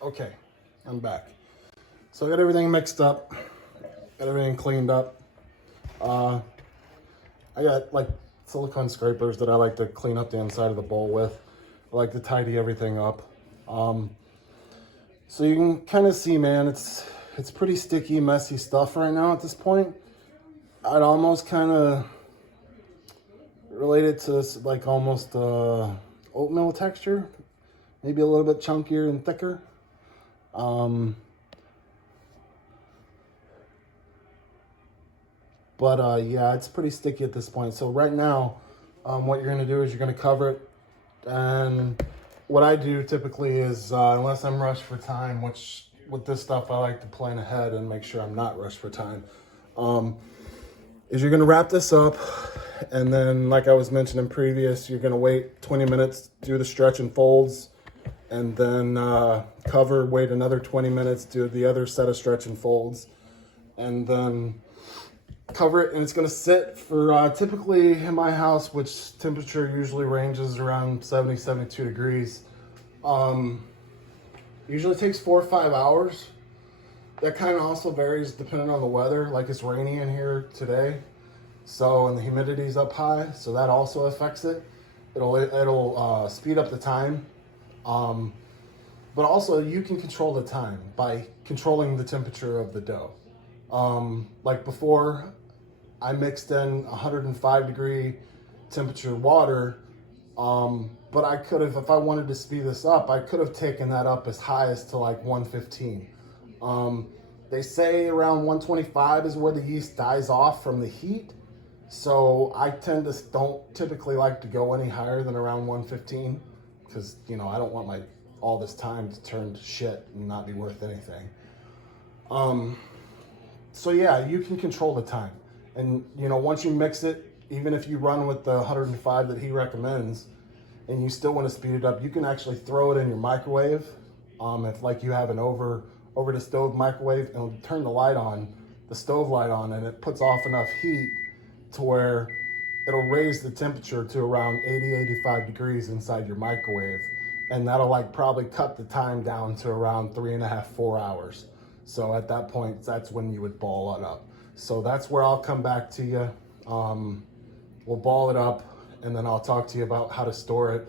Okay, I'm back. So I got everything mixed up, got everything cleaned up. Uh, I got like silicone scrapers that I like to clean up the inside of the bowl with. I like to tidy everything up. Um, so you can kind of see, man, it's pretty sticky, messy stuff right now at this point. I'd almost kind of relate it to like almost oatmeal texture, maybe a little bit chunkier and thicker. Um, But yeah, it's pretty sticky at this point. So right now, what you're gonna do is you're gonna cover it. And what I do typically is, unless I'm rushed for time, which with this stuff I like to plan ahead and make sure I'm not rushed for time, is you're gonna wrap this up. And then, like I was mentioning previous, you're gonna wait 20 minutes, do the stretch and folds, and then cover, wait another 20 minutes, do the other set of stretch and folds, and then cover it, and it's going to sit for typically in my house, which temperature usually ranges around 70-72 degrees. Usually takes 4 or 5 hours. That kind of also varies depending on the weather. Like it's rainy in here today, so, and the humidity's up high, so that also affects it. It'll speed up the time. But also you can control the time by controlling the temperature of the dough. Like before, I mixed in 105 degree temperature water, but I could have, if I wanted to speed this up, I could have taken that up as high as to like 115. They say around 125 is where the yeast dies off from the heat. So I don't typically like to go any higher than around 115 because, I don't want all this time to turn to shit and not be worth anything. So yeah, you can control the time. And, once you mix it, even if you run with the 105 that he recommends, and you still want to speed it up, you can actually throw it in your microwave. If like you have an over the stove microwave, and turn the stove light on, and it puts off enough heat to where it'll raise the temperature to around 80-85 degrees inside your microwave. And that'll probably cut the time down to around 3.5-4 hours. So at that point, that's when you would ball it up. So that's where I'll come back to you. We'll ball it up, and then I'll talk to you about how to store it.